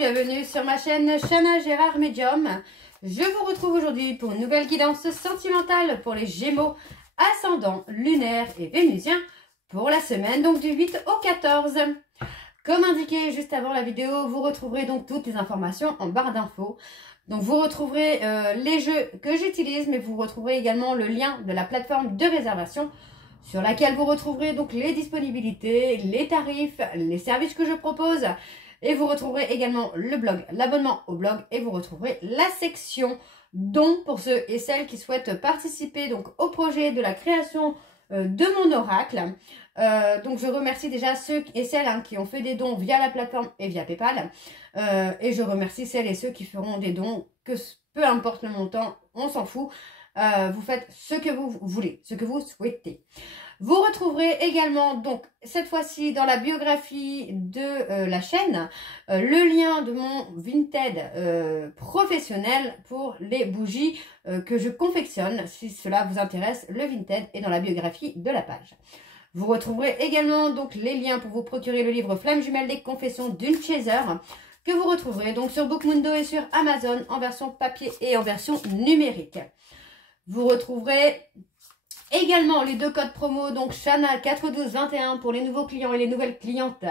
bienvenue sur ma chaîne Chana Gérard Medium. Je vous retrouve aujourd'hui pour une nouvelle guidance sentimentale pour les Gémeaux, ascendant, lunaire et vénusien pour la semaine donc du 8 au 14. Comme indiqué juste avant la vidéo, vous retrouverez donc toutes les informations en barre d'infos. Donc vous retrouverez les jeux que j'utilise, mais vous retrouverez également le lien de la plateforme de réservation sur laquelle vous retrouverez donc les disponibilités, les tarifs, les services que je propose. Et vous retrouverez également le blog, l'abonnement au blog, et vous retrouverez la section dons pour ceux et celles qui souhaitent participer donc au projet de la création de mon oracle. Donc je remercie déjà ceux et celles qui ont fait des dons via la plateforme et via PayPal. Et je remercie celles et ceux qui feront des dons, que peu importe le montant, on s'en fout. Vous faites ce que vous voulez, ce que vous souhaitez. Vous retrouverez également, donc, cette fois-ci, dans la biographie de la chaîne, le lien de mon Vinted professionnel pour les bougies que je confectionne. Si cela vous intéresse, le Vinted est dans la biographie de la page. Vous retrouverez également donc les liens pour vous procurer le livre Flamme Jumelle des Confessions d'une Chaser, que vous retrouverez donc sur Bookmundo et sur Amazon en version papier et en version numérique. Vous retrouverez également les deux codes promo, donc Chana 41221 pour les nouveaux clients et les nouvelles clientes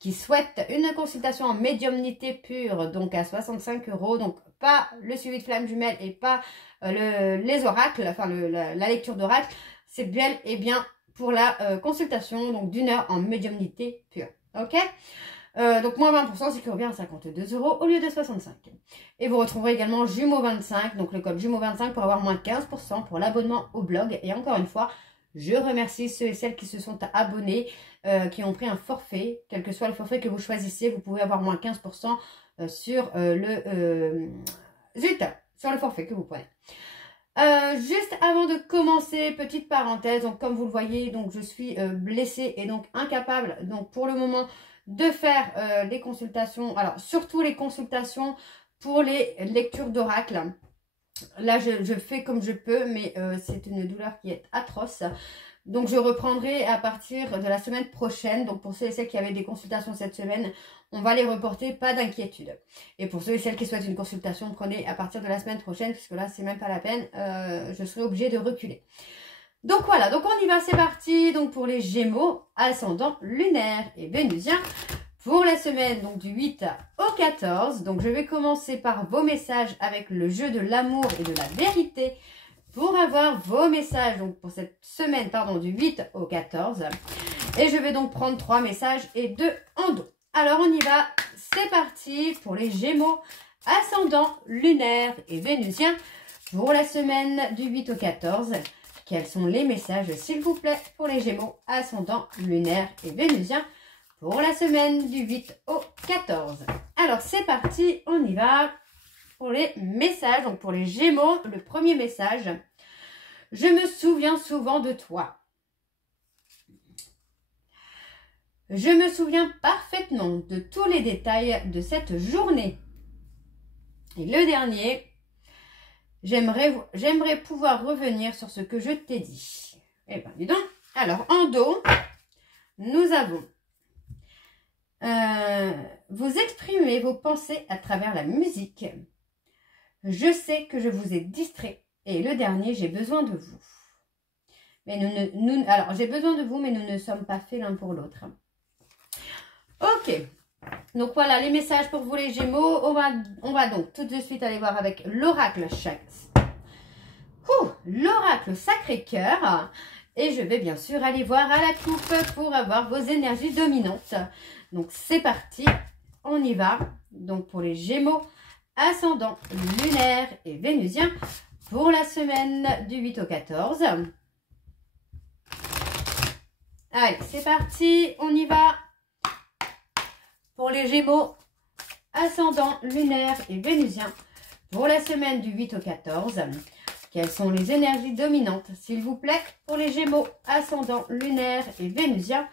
qui souhaitent une consultation en médiumnité pure, donc à 65 €, donc pas le suivi de flamme jumelle et pas les oracles, enfin la lecture d'oracle, c'est bel et bien pour la consultation donc d'1 heure en médiumnité pure, ok. Donc moins 20%, ce qui revient à 52 € au lieu de 65. Et vous retrouverez également Jumeaux 25, donc le code Jumeaux 25 pour avoir moins 15% pour l'abonnement au blog. Et encore une fois, je remercie ceux et celles qui se sont abonnés, qui ont pris un forfait, quel que soit le forfait que vous choisissez, vous pouvez avoir moins 15% sur sur le forfait que vous prenez. Juste avant de commencer, petite parenthèse, donc comme vous le voyez, donc je suis blessée et donc incapable, donc pour le moment, de faire les consultations, alors surtout les consultations pour les lectures d'oracle. Là, je fais comme je peux, mais c'est une douleur qui est atroce. Donc, je reprendrai à partir de la semaine prochaine. Donc, pour ceux et celles qui avaient des consultations cette semaine, on va les reporter, pas d'inquiétude. Et pour ceux et celles qui souhaitent une consultation, prenez à partir de la semaine prochaine, puisque là, c'est même pas la peine. Je serai obligée de reculer. Donc voilà, donc on y va, c'est parti. Donc pour les Gémeaux, ascendant, lunaire et vénusien, pour la semaine donc du 8 au 14. Donc je vais commencer par vos messages avec le jeu de l'amour et de la vérité. Pour avoir vos messages donc pour cette semaine, pardon, du 8 au 14. Et je vais donc prendre 3 messages et 2 en dos. Alors on y va, c'est parti pour les Gémeaux, ascendant, lunaire et vénusien, pour la semaine du 8 au 14. Quels sont les messages, s'il vous plaît, pour les Gémeaux, ascendant, lunaire et vénusien pour la semaine du 8 au 14. Alors, c'est parti, on y va pour les messages. Donc, pour les Gémeaux, le premier message. Je me souviens souvent de toi. Je me souviens parfaitement de tous les détails de cette journée. Et le dernier... J'aimerais pouvoir revenir sur ce que je t'ai dit. Eh bien, dis donc. Alors, en dos, nous avons vous exprimez vos pensées à travers la musique. Je sais que je vous ai distrait. Et le dernier, j'ai besoin de vous. Mais alors, j'ai besoin de vous, mais nous ne sommes pas faits l'un pour l'autre. Ok. Donc voilà les messages pour vous les Gémeaux. On va donc tout de suite aller voir avec l'oracle l'oracle Sacré-Cœur. Et je vais bien sûr aller voir à la coupe pour avoir vos énergies dominantes. Donc c'est parti, on y va. Donc pour les Gémeaux, ascendant, lunaire et vénusien pour la semaine du 8 au 14. Allez, c'est parti, on y va. Pour les Gémeaux, ascendant, lunaire et vénusien, pour la semaine du 8 au 14. Quelles sont les énergies dominantes, s'il vous plaît, pour les Gémeaux, ascendant, lunaire et vénusien,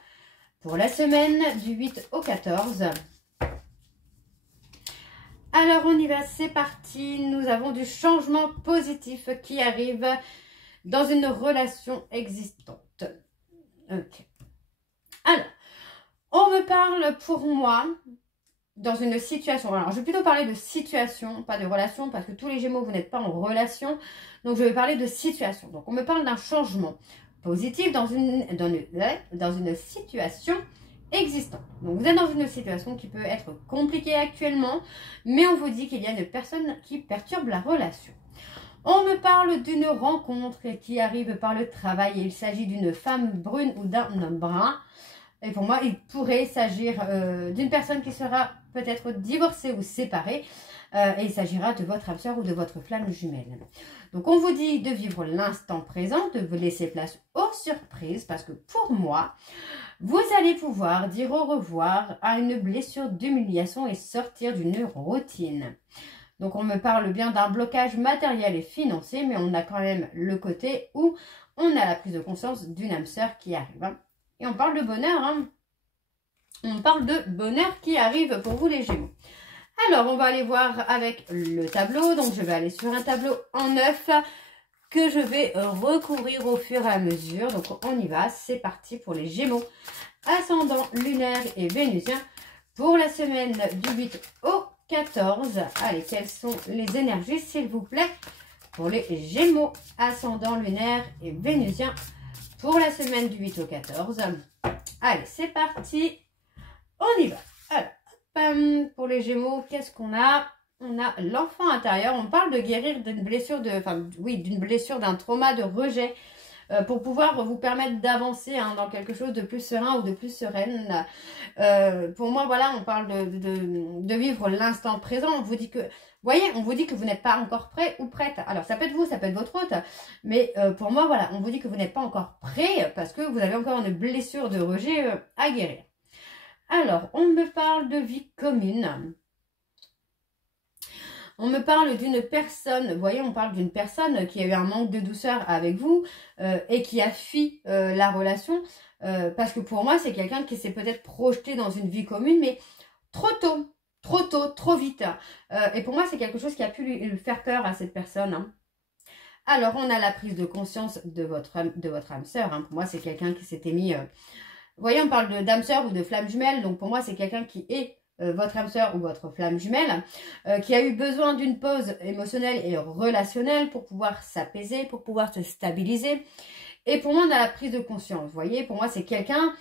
pour la semaine du 8 au 14. Alors, on y va, c'est parti. Nous avons du changement positif qui arrive dans une relation existante. Ok. Alors, on me parle pour moi dans une situation. Alors, je vais plutôt parler de situation, pas de relation, parce que tous les Gémeaux, vous n'êtes pas en relation. Donc, je vais parler de situation. Donc, on me parle d'un changement positif dans une situation existante. Donc, vous êtes dans une situation qui peut être compliquée actuellement, mais on vous dit qu'il y a une personne qui perturbe la relation. On me parle d'une rencontre qui arrive par le travail et il s'agit d'une femme brune ou d'un homme brun. Et pour moi, il pourrait s'agir d'une personne qui sera peut-être divorcée ou séparée. Et il s'agira de votre âme sœur ou de votre flamme jumelle. Donc, on vous dit de vivre l'instant présent, de vous laisser place aux surprises. Parce que pour moi, vous allez pouvoir dire au revoir à une blessure d'humiliation et sortir d'une routine. Donc, on me parle bien d'un blocage matériel et financier, mais on a quand même le côté où on a la prise de conscience d'une âme sœur qui arrive. Hein. Et on parle de bonheur. Hein. On parle de bonheur qui arrive pour vous les Gémeaux. Alors, on va aller voir avec le tableau. Donc, je vais aller sur un tableau en œuf que je vais recouvrir au fur et à mesure. Donc, on y va. C'est parti pour les Gémeaux. Ascendant, lunaire et vénusien pour la semaine du 8 au 14. Allez, quelles sont les énergies, s'il vous plaît, pour les Gémeaux, ascendant, lunaire et vénusien pour la semaine du 8 au 14. Allez, c'est parti. On y va. Alors, pour les Gémeaux, qu'est-ce qu'on a? On a l'enfant intérieur. On parle de guérir d'une blessure, d'une blessure, d'un trauma de rejet. Pour pouvoir vous permettre d'avancer dans quelque chose de plus serein ou de plus sereine. Pour moi, voilà, on parle de vivre l'instant présent. On vous dit que, voyez, on vous dit que vous n'êtes pas encore prêt ou prête. Alors, ça peut être vous, ça peut être votre hôte. Mais pour moi, voilà, on vous dit que vous n'êtes pas encore prêt parce que vous avez encore une blessure de rejet à guérir. Alors, on me parle de vie commune. On me parle d'une personne, vous voyez, on parle d'une personne qui a eu un manque de douceur avec vous et qui a fui la relation. Parce que pour moi, c'est quelqu'un qui s'est peut-être projeté dans une vie commune, mais trop tôt, trop vite. Et pour moi, c'est quelque chose qui a pu lui faire peur à cette personne. Hein. Alors, on a la prise de conscience de votre âme sœur. Hein. Pour moi, c'est quelqu'un qui s'était mis... vous voyez, on parle d'âme sœur ou de flamme jumelle. Donc, pour moi, c'est quelqu'un qui est... votre âme sœur ou votre flamme jumelle, qui a eu besoin d'une pause émotionnelle et relationnelle pour pouvoir s'apaiser, pour pouvoir se stabiliser. Et pour moi, on a la prise de conscience. Vous voyez, pour moi, c'est quelqu'un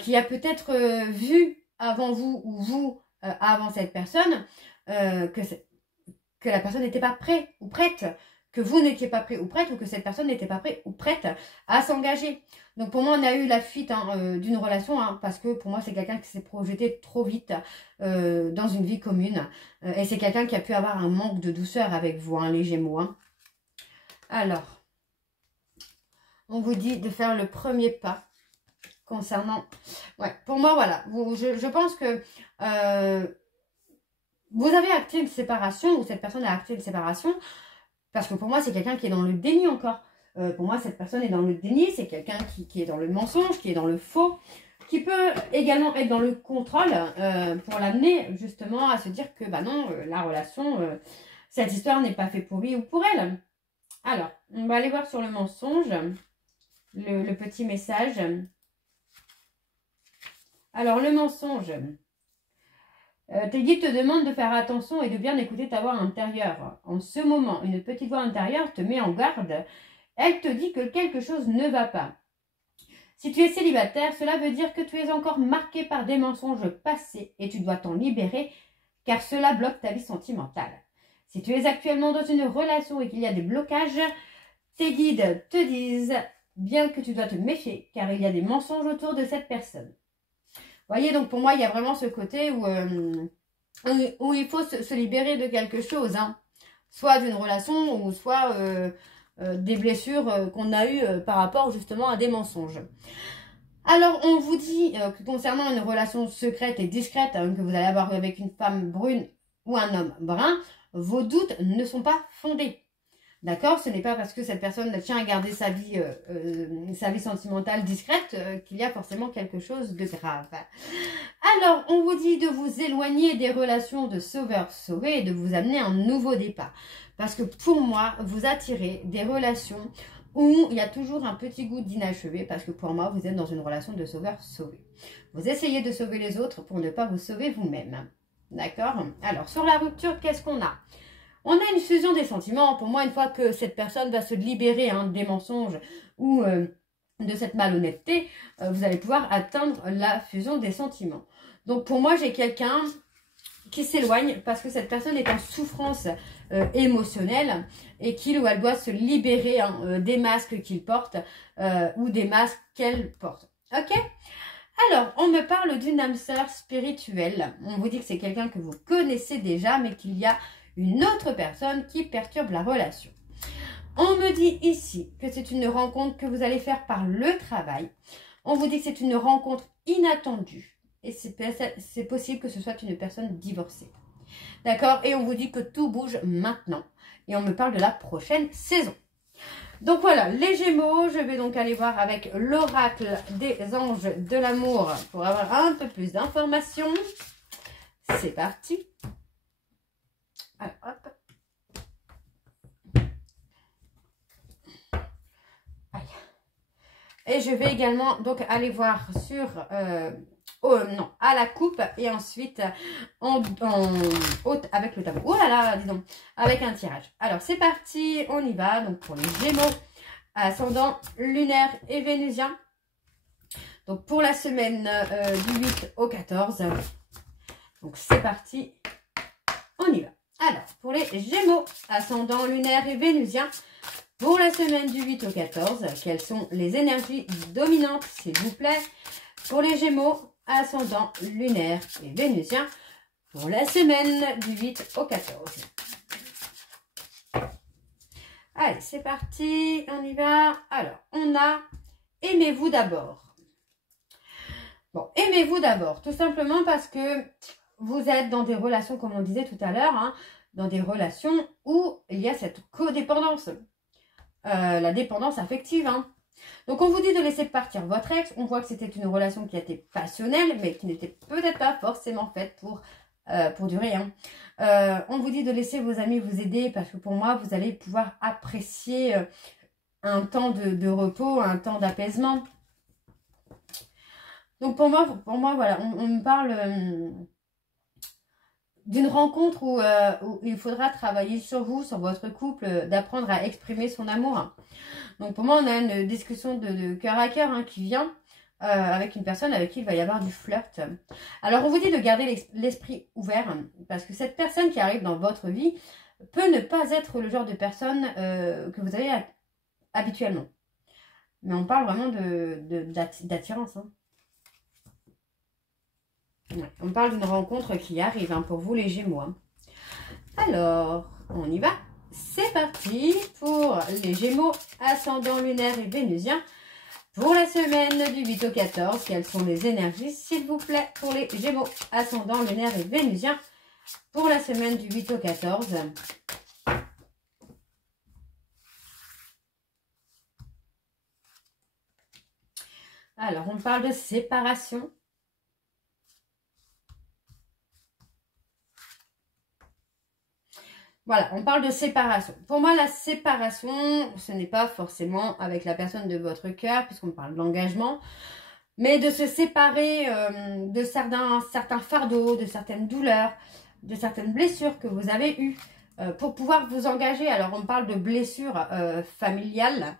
qui a peut-être vu avant vous ou vous avant cette personne que la personne n'était pas prête ou prête, que vous n'étiez pas prêt ou prête ou que cette personne n'était pas prête ou prête à s'engager. Donc pour moi, on a eu la fuite d'une relation parce que pour moi, c'est quelqu'un qui s'est projeté trop vite dans une vie commune. Et c'est quelqu'un qui a pu avoir un manque de douceur avec vous, les Gémeaux. Hein. Alors, on vous dit de faire le premier pas concernant... Ouais, pour moi, voilà. Je pense que vous avez acté une séparation ou cette personne a acté une séparation. Parce que pour moi, c'est quelqu'un qui est dans le déni encore. Pour moi, cette personne est dans le déni. C'est quelqu'un qui est dans le mensonge, qui est dans le faux, qui peut également être dans le contrôle pour l'amener justement à se dire que, bah non, la relation, cette histoire n'est pas faite pour lui ou pour elle. Alors, on va aller voir sur le mensonge, le petit message. Alors, le mensonge... tes guides te demandent de faire attention et de bien écouter ta voix intérieure. En ce moment, une petite voix intérieure te met en garde. Elle te dit que quelque chose ne va pas. Si tu es célibataire, cela veut dire que tu es encore marqué par des mensonges passés et tu dois t'en libérer car cela bloque ta vie sentimentale. Si tu es actuellement dans une relation et qu'il y a des blocages, tes guides te disent bien que tu dois te méfier car il y a des mensonges autour de cette personne. Vous voyez, donc pour moi, il y a vraiment ce côté où il faut se libérer de quelque chose. Hein. Soit d'une relation ou soit des blessures qu'on a eues par rapport justement à des mensonges. Alors, on vous dit que concernant une relation secrète et discrète que vous allez avoir avec une femme brune ou un homme brun, vos doutes ne sont pas fondés. D'accord? Ce n'est pas parce que cette personne tient à garder sa vie sentimentale discrète qu'il y a forcément quelque chose de grave. Alors, on vous dit de vous éloigner des relations de sauveur-sauvé et de vous amener un nouveau départ. Parce que pour moi, vous attirez des relations où il y a toujours un petit goût d'inachevé. Parce que pour moi, vous êtes dans une relation de sauveur-sauvé. Vous essayez de sauver les autres pour ne pas vous sauver vous-même. D'accord? Alors, sur la rupture, qu'est-ce qu'on a? On a une fusion des sentiments. Pour moi, une fois que cette personne va se libérer des mensonges ou de cette malhonnêteté, vous allez pouvoir atteindre la fusion des sentiments. Donc, pour moi, j'ai quelqu'un qui s'éloigne parce que cette personne est en souffrance émotionnelle et qu'il ou elle doit se libérer des masques qu'il porte ou des masques qu'elle porte. Ok? Alors, on me parle d'une âme sœur spirituelle. On vous dit que c'est quelqu'un que vous connaissez déjà, mais qu'il y a une autre personne qui perturbe la relation. On me dit ici que c'est une rencontre que vous allez faire par le travail. On vous dit que c'est une rencontre inattendue. Et c'est possible que ce soit une personne divorcée. D'accord? Et on vous dit que tout bouge maintenant. Et on me parle de la prochaine saison. Donc voilà, les Gémeaux, je vais donc aller voir avec l'oracle des anges de l'amour pour avoir un peu plus d'informations. C'est parti. Alors, hop. Aïe. Et je vais également donc aller voir sur... à la coupe et ensuite en haute avec le tableau. Oh là là, dis donc, avec un tirage. Alors c'est parti, on y va. Donc pour les Gémeaux, ascendant lunaire et vénusien. Donc pour la semaine du 8 au 14. Donc c'est parti, on y va. Alors pour les Gémeaux, ascendant lunaire et vénusien. Pour la semaine du 8 au 14, quelles sont les énergies dominantes, s'il vous plaît? Pour les Gémeaux, ascendant lunaire et vénusien pour la semaine du 8 au 14. Allez, c'est parti, on y va. Alors, on a aimez-vous d'abord. Bon, aimez-vous d'abord, tout simplement parce que vous êtes dans des relations, comme on disait tout à l'heure, dans des relations où il y a cette codépendance, la dépendance affective, Donc, on vous dit de laisser partir votre ex. On voit que c'était une relation qui a été passionnelle, mais qui n'était peut-être pas forcément faite pour durer. On vous dit de laisser vos amis vous aider parce que pour moi, vous allez pouvoir apprécier un temps de repos, un temps d'apaisement. Donc, pour moi voilà, on me parle d'une rencontre où il faudra travailler sur vous, sur votre couple, d'apprendre à exprimer son amour. Donc pour moi, on a une discussion de cœur à cœur qui vient avec une personne avec qui il va y avoir du flirt. Alors on vous dit de garder l'esprit ouvert parce que cette personne qui arrive dans votre vie peut ne pas être le genre de personne que vous avez habituellement. Mais on parle vraiment d'attirance. Ouais, on parle d'une rencontre qui arrive pour vous les Gémeaux. Alors, on y va. C'est parti pour les Gémeaux, ascendant lunaire et vénusien. Pour la semaine du 8 au 14, quelles sont les énergies, s'il vous plaît, pour les Gémeaux, ascendant lunaire et vénusien. Pour la semaine du 8 au 14. Alors, on parle de séparation. Voilà, on parle de séparation. Pour moi, la séparation, ce n'est pas forcément avec la personne de votre cœur, puisqu'on parle d'engagement, mais de se séparer de certains fardeaux, de certaines douleurs, de certaines blessures que vous avez eues pour pouvoir vous engager. Alors, on parle de blessures familiaux,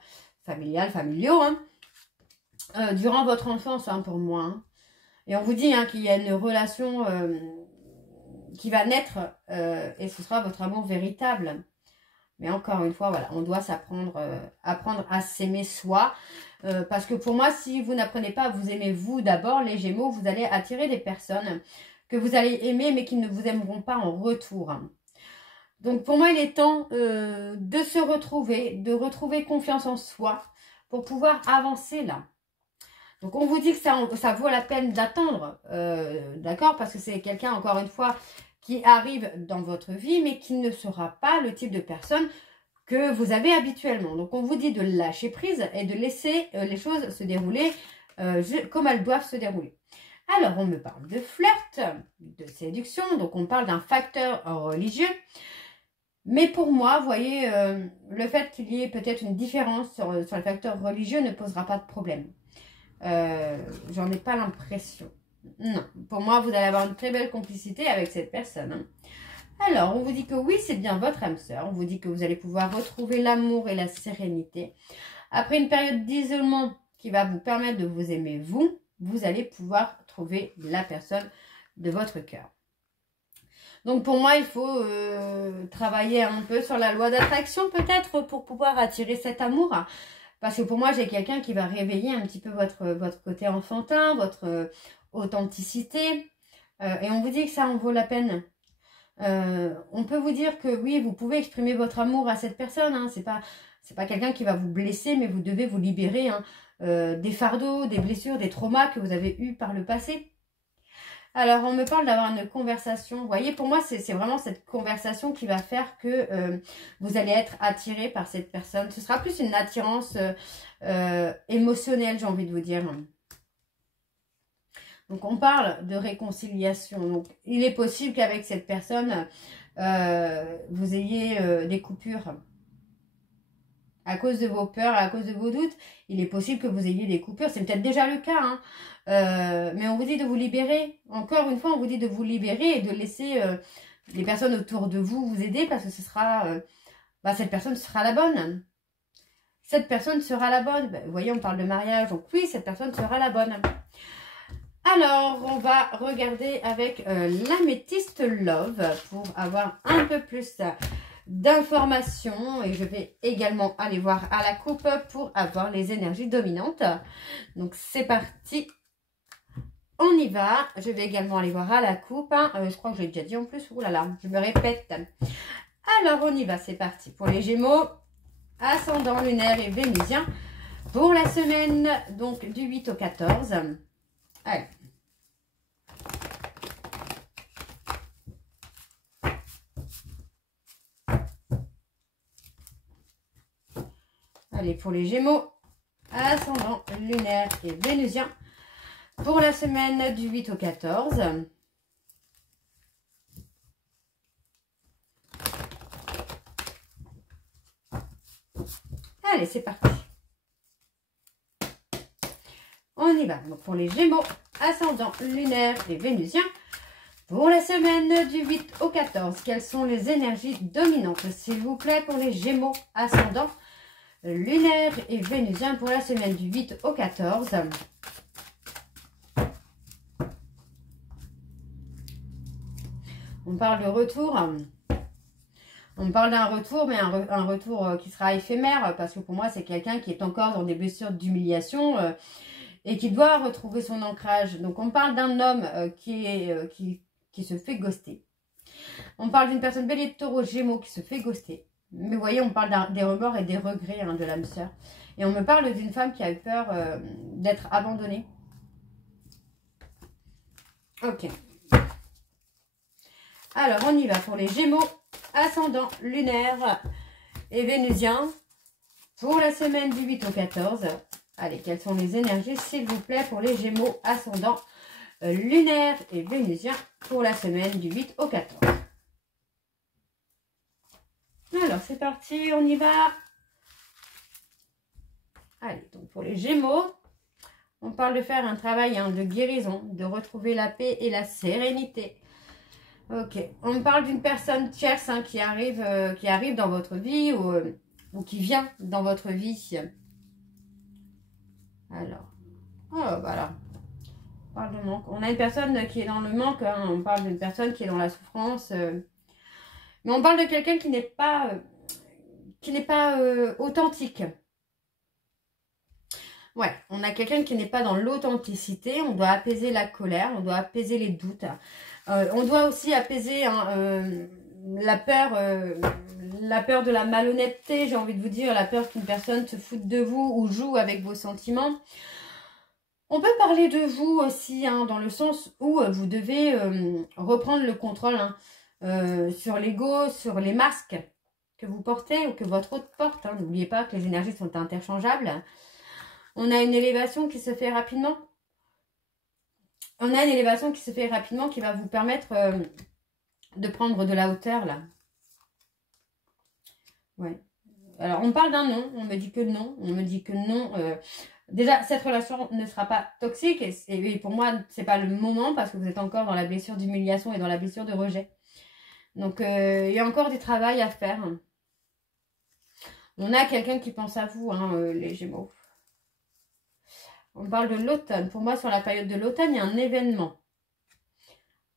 durant votre enfance, pour moi. Et on vous dit qu'il y a une relation... qui va naître et ce sera votre amour véritable. Mais encore une fois, voilà, on doit apprendre à s'aimer soi. Parce que pour moi, si vous n'apprenez pas à vous aimer vous d'abord, les Gémeaux, vous allez attirer des personnes que vous allez aimer mais qui ne vous aimeront pas en retour. Donc pour moi, il est temps de se retrouver, de retrouver confiance en soi pour pouvoir avancer là. Donc, on vous dit que ça vaut la peine d'attendre, d'accord? Parce que c'est quelqu'un, encore une fois, qui arrive dans votre vie, mais qui ne sera pas le type de personne que vous avez habituellement. Donc, on vous dit de lâcher prise et de laisser les choses se dérouler comme elles doivent se dérouler. Alors, on me parle de flirt, de séduction, donc on parle d'un facteur religieux. Mais pour moi, vous voyez, le fait qu'il y ait peut-être une différence sur le facteur religieux ne posera pas de problème. J'en ai pas l'impression. Non, pour moi, vous allez avoir une très belle complicité avec cette personne. Hein. Alors, on vous dit que oui, c'est bien votre âme sœur. On vous dit que vous allez pouvoir retrouver l'amour et la sérénité. Après une période d'isolement qui va vous permettre de vous aimer vous allez pouvoir trouver la personne de votre cœur. Donc pour moi, il faut travailler un peu sur la loi d'attraction peut-être pour pouvoir attirer cet amour. Parce que pour moi, j'ai quelqu'un qui va réveiller un petit peu votre côté enfantin, votre authenticité. Et on vous dit que ça en vaut la peine. On peut vous dire que oui, vous pouvez exprimer votre amour à cette personne. Hein. C'est pas quelqu'un qui va vous blesser, mais vous devez vous libérer hein, des fardeaux, des blessures, des traumas que vous avez eus par le passé. Alors, on me parle d'avoir une conversation. Vous voyez, pour moi, c'est vraiment cette conversation qui va faire que vous allez être attiré par cette personne. Ce sera plus une attirance émotionnelle, j'ai envie de vous dire. Donc, on parle de réconciliation. Donc, il est possible qu'avec cette personne, vous ayez des coupures. À cause de vos peurs, à cause de vos doutes, il est possible que vous ayez des coupures. C'est peut-être déjà le cas, hein. Mais on vous dit de vous libérer. Encore une fois, on vous dit de vous libérer et de laisser les personnes autour de vous aider parce que ce sera, cette personne sera la bonne. Cette personne sera la bonne. Vous voyez, on parle de mariage, donc oui, cette personne sera la bonne. Alors, on va regarder avec l'améthyste Love pour avoir un peu plus d'informations et je vais également aller voir à la coupe pour avoir les énergies dominantes. Donc, c'est parti. On y va. Je vais également aller voir à la coupe. Hein. Je crois que j'ai déjà dit en plus. Ouh là là, je me répète. Alors, on y va. C'est parti. Pour les Gémeaux, ascendant lunaire et vénusien. Pour la semaine, donc, du 8 au 14. Allez. Allez, pour les Gémeaux, ascendant lunaire et vénusien. Pour la semaine du 8 au 14. Allez, c'est parti. On y va. Donc, pour les Gémeaux, ascendant lunaire et vénusien. Pour la semaine du 8 au 14, quelles sont les énergies dominantes, s'il vous plaît, pour les Gémeaux, ascendant lunaire et vénusien pour la semaine du 8 au 14. On parle de retour. On parle d'un retour, mais un retour qui sera éphémère, parce que pour moi, c'est quelqu'un qui est encore dans des blessures d'humiliation et qui doit retrouver son ancrage. Donc, on parle d'un homme qui se fait ghoster. On parle d'une personne bélier de taureau Gémeaux qui se fait ghoster. Mais vous voyez, on parle des remords et des regrets hein, de l'âme sœur. Et on me parle d'une femme qui a eu peur d'être abandonnée. Ok. Alors, on y va pour les Gémeaux, ascendant lunaire et vénusien. Pour la semaine du 8 au 14. Allez, quelles sont les énergies, s'il vous plaît, pour les Gémeaux, ascendant lunaire et vénusien pour la semaine du 8 au 14. Alors, c'est parti, on y va. Allez, donc pour les Gémeaux, on parle de faire un travail hein, de guérison, de retrouver la paix et la sérénité. Ok, on parle d'une personne tierce hein, qui arrive dans votre vie ou qui vient dans votre vie. Alors, oh, voilà. On parle de manque. On a une personne qui est dans le manque, hein, on parle d'une personne qui est dans la souffrance. Mais on parle de quelqu'un qui n'est pas authentique. Ouais, on a quelqu'un qui n'est pas dans l'authenticité. On doit apaiser la colère, on doit apaiser les doutes. On doit aussi apaiser hein, la peur de la malhonnêteté, j'ai envie de vous dire, la peur qu'une personne se foute de vous ou joue avec vos sentiments. On peut parler de vous aussi, hein, dans le sens où vous devez reprendre le contrôle hein, sur l'ego, sur les masques que vous portez ou que votre hôte porte. Hein. N'oubliez pas que les énergies sont interchangeables. On a une élévation qui se fait rapidement. On a une élévation qui se fait rapidement qui va vous permettre de prendre de la hauteur, là. Ouais. Alors, on parle d'un non. On me dit que non. On me dit que non. Déjà, cette relation ne sera pas toxique. Et pour moi, c'est pas le moment parce que vous êtes encore dans la blessure d'humiliation et dans la blessure de rejet. Donc, il y a encore du travail à faire. On a quelqu'un qui pense à vous, hein, les Gémeaux. On parle de l'automne. Pour moi, sur la période de l'automne, il y a un événement.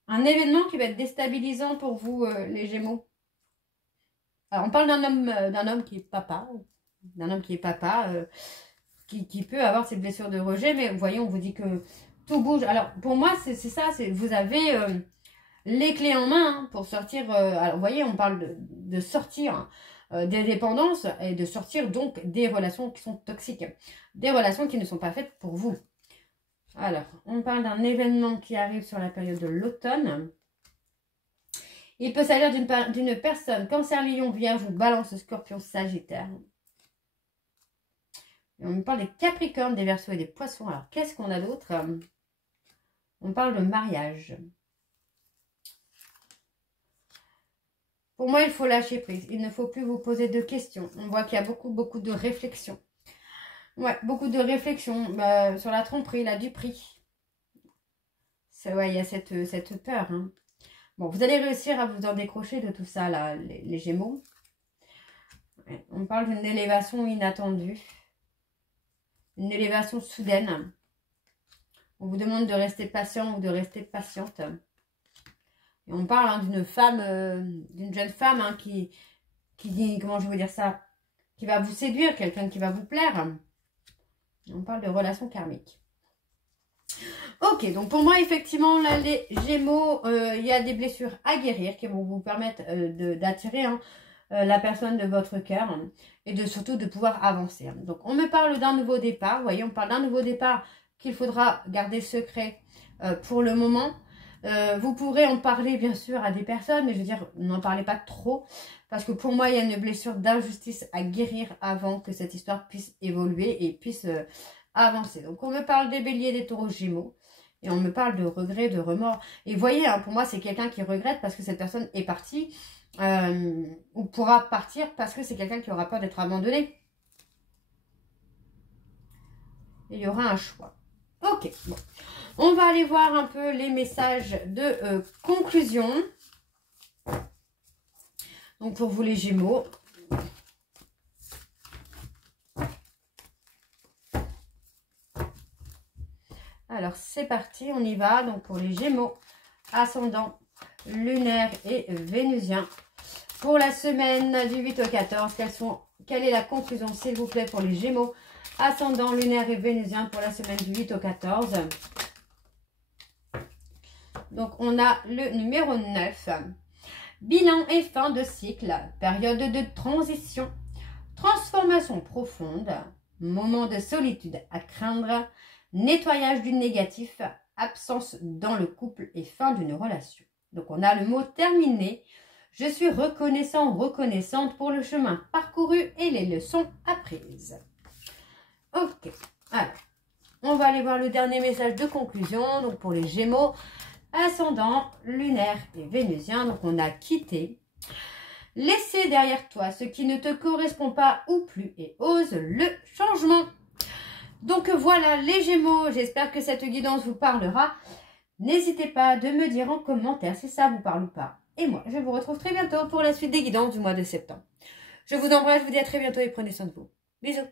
Un événement qui va être déstabilisant pour vous, les Gémeaux. Alors, on parle d'un homme qui est papa. D'un homme qui est papa, qui peut avoir ces blessures de rejet. Mais vous voyez, on vous dit que tout bouge. Alors, pour moi, c'est ça. Vous avez les clés en main hein, pour sortir. Alors, vous voyez, on parle de sortir des dépendances et de sortir donc des relations qui sont toxiques. Des relations qui ne sont pas faites pour vous. Alors, on parle d'un événement qui arrive sur la période de l'automne. Il peut s'agir d'une personne Cancer, Lion, Vierge ou Balance, Scorpion, Sagittaire. Et on parle des Capricornes, des Verseaux et des Poissons. Alors, qu'est-ce qu'on a d'autre? On parle de mariage. Pour moi, il faut lâcher prise. Il ne faut plus vous poser de questions. On voit qu'il y a beaucoup de réflexions. Ouais, beaucoup de réflexions sur la tromperie, la duperie. Ouais, il y a cette peur. Hein. Bon, vous allez réussir à vous en décrocher de tout ça, là, les Gémeaux. Ouais, on parle d'une élévation inattendue. Une élévation soudaine. On vous demande de rester patient ou de rester patiente. Et on parle hein, d'une femme, d'une jeune femme hein, qui dit, comment je vais vous dire ça, qui va vous séduire, quelqu'un qui va vous plaire. On parle de relations karmiques. Ok, donc pour moi, effectivement, là, les Gémeaux, il y a des blessures à guérir qui vont vous permettre d'attirer hein, la personne de votre cœur hein, et surtout de pouvoir avancer. Hein. Donc, on me parle d'un nouveau départ. Vous voyez, on parle d'un nouveau départ qu'il faudra garder secret pour le moment. Vous pourrez en parler, bien sûr, à des personnes, mais je veux dire, n'en parlez pas trop. Parce que pour moi, il y a une blessure d'injustice à guérir avant que cette histoire puisse évoluer et puisse avancer. Donc, on me parle des béliers, des taureaux, gémeaux. Et on me parle de regrets, de remords. Et vous voyez, hein, pour moi, c'est quelqu'un qui regrette parce que cette personne est partie ou pourra partir parce que c'est quelqu'un qui aura peur d'être abandonné. Et il y aura un choix. Ok, bon. On va aller voir un peu les messages de conclusion. Donc, pour vous, les Gémeaux. Alors, c'est parti, on y va. Donc, pour les Gémeaux, ascendant, lunaire et vénusien. Pour la semaine du 8 au 14, quelle est la conclusion, s'il vous plaît, pour les Gémeaux, ascendant, lunaire et vénusien pour la semaine du 8 au 14. Donc, on a le numéro 9. Bilan et fin de cycle, période de transition, transformation profonde, moment de solitude à craindre, nettoyage du négatif, absence dans le couple et fin d'une relation. Donc, on a le mot terminé. Je suis reconnaissant, reconnaissante pour le chemin parcouru et les leçons apprises. Ok, alors, on va aller voir le dernier message de conclusion. Donc, pour les Gémeaux, ascendant, lunaire et vénusien. Donc, on a quitté. Laissez derrière toi ce qui ne te correspond pas ou plus et ose le changement. Donc, voilà les Gémeaux. J'espère que cette guidance vous parlera. N'hésitez pas de me dire en commentaire si ça vous parle ou pas. Et moi, je vous retrouve très bientôt pour la suite des guidances du mois de septembre. Je vous embrasse, je vous dis à très bientôt et prenez soin de vous. Bisous.